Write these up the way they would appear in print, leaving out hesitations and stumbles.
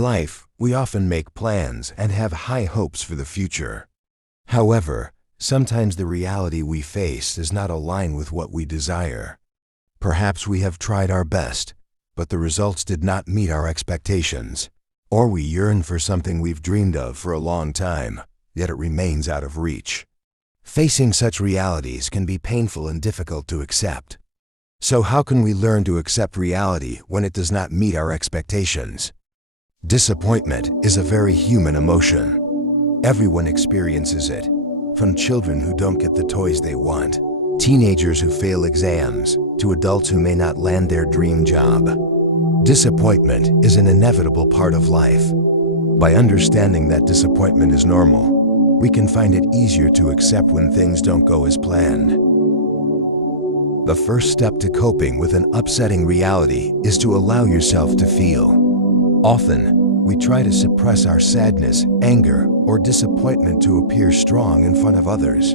In life, we often make plans and have high hopes for the future. However, sometimes the reality we face does not align with what we desire. Perhaps we have tried our best, but the results did not meet our expectations. Or we yearn for something we've dreamed of for a long time, yet it remains out of reach. Facing such realities can be painful and difficult to accept. So how can we learn to accept reality when it does not meet our expectations? Disappointment is a very human emotion. Everyone experiences it, from children who don't get the toys they want, teenagers who fail exams, to adults who may not land their dream job. Disappointment is an inevitable part of life. By understanding that disappointment is normal, we can find it easier to accept when things don't go as planned. The first step to coping with an upsetting reality is to allow yourself to feel. Often, we try to suppress our sadness, anger, or disappointment to appear strong in front of others.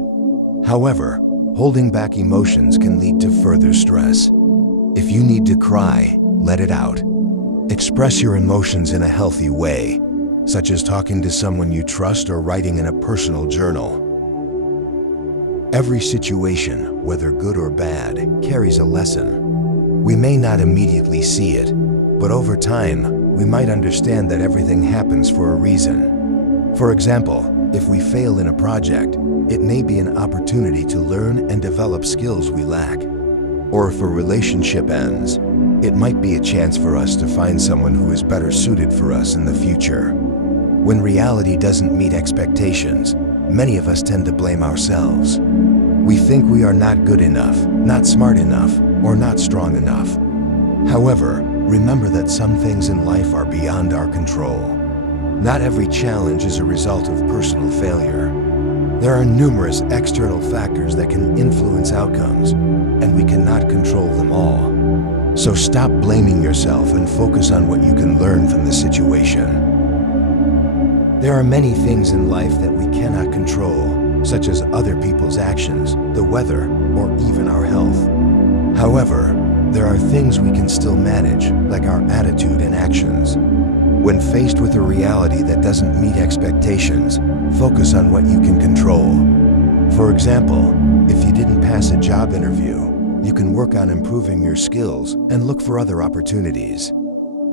However, holding back emotions can lead to further stress. If you need to cry, let it out. Express your emotions in a healthy way, such as talking to someone you trust or writing in a personal journal. Every situation, whether good or bad, carries a lesson. We may not immediately see it, but over time, we might understand that everything happens for a reason. For example, if we fail in a project, it may be an opportunity to learn and develop skills we lack. Or if a relationship ends, it might be a chance for us to find someone who is better suited for us in the future. When reality doesn't meet expectations, many of us tend to blame ourselves. We think we are not good enough, not smart enough, or not strong enough. However, remember that some things in life are beyond our control. Not every challenge is a result of personal failure. There are numerous external factors that can influence outcomes, and we cannot control them all. So stop blaming yourself and focus on what you can learn from the situation. There are many things in life that we cannot control, such as other people's actions, the weather, or even our health. However, there are things we can still manage, like our attitude and actions. When faced with a reality that doesn't meet expectations, focus on what you can control. For example, if you didn't pass a job interview, you can work on improving your skills and look for other opportunities.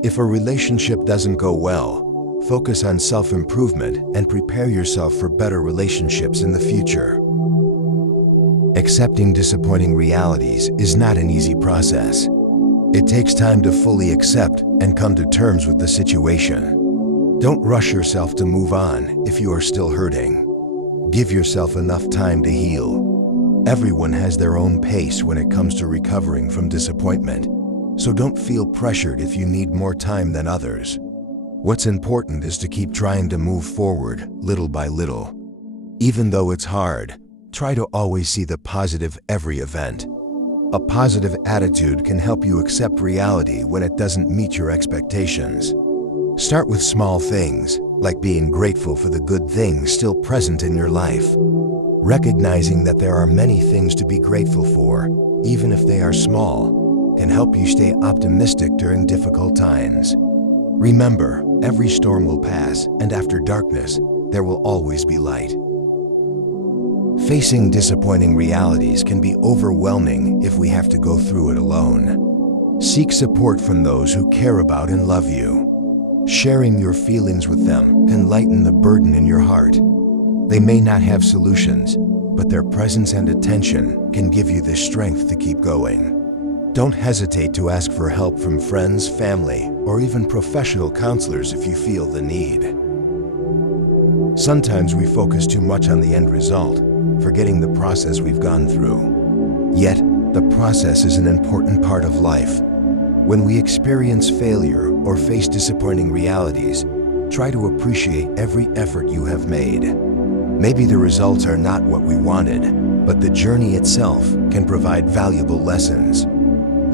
If a relationship doesn't go well, focus on self-improvement and prepare yourself for better relationships in the future. Accepting disappointing realities is not an easy process. It takes time to fully accept and come to terms with the situation. Don't rush yourself to move on if you are still hurting. Give yourself enough time to heal. Everyone has their own pace when it comes to recovering from disappointment, so don't feel pressured if you need more time than others. What's important is to keep trying to move forward little by little. Even though it's hard, try to always see the positive every event. A positive attitude can help you accept reality when it doesn't meet your expectations. Start with small things, like being grateful for the good things still present in your life. Recognizing that there are many things to be grateful for, even if they are small, can help you stay optimistic during difficult times. Remember, every storm will pass, and after darkness, there will always be light. Facing disappointing realities can be overwhelming if we have to go through it alone. Seek support from those who care about and love you. Sharing your feelings with them can lighten the burden in your heart. They may not have solutions, but their presence and attention can give you the strength to keep going. Don't hesitate to ask for help from friends, family, or even professional counselors if you feel the need. Sometimes we focus too much on the end result, forgetting the process we've gone through. Yet, the process is an important part of life. When we experience failure or face disappointing realities, try to appreciate every effort you have made. Maybe the results are not what we wanted, but the journey itself can provide valuable lessons.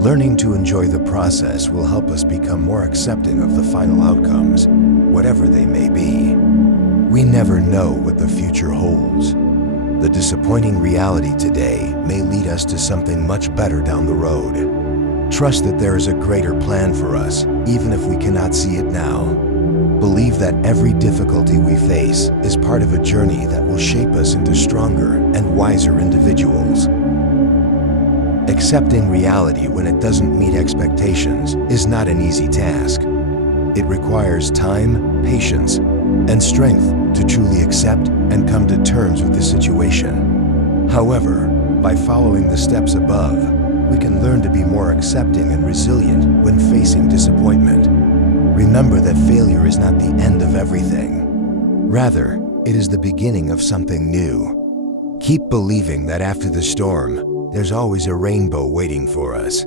Learning to enjoy the process will help us become more accepting of the final outcomes, whatever they may be. We never know what the future holds. The disappointing reality today may lead us to something much better down the road. Trust that there is a greater plan for us, even if we cannot see it now. believe that every difficulty we face is part of a journey that will shape us into stronger and wiser individuals. Accepting reality when it doesn't meet expectations is not an easy task. It requires time, patience, and strength to truly accept and come to terms with the situation. However, by following the steps above, we can learn to be more accepting and resilient when facing disappointment. Remember that failure is not the end of everything. Rather, it is the beginning of something new. Keep believing that after the storm, there's always a rainbow waiting for us.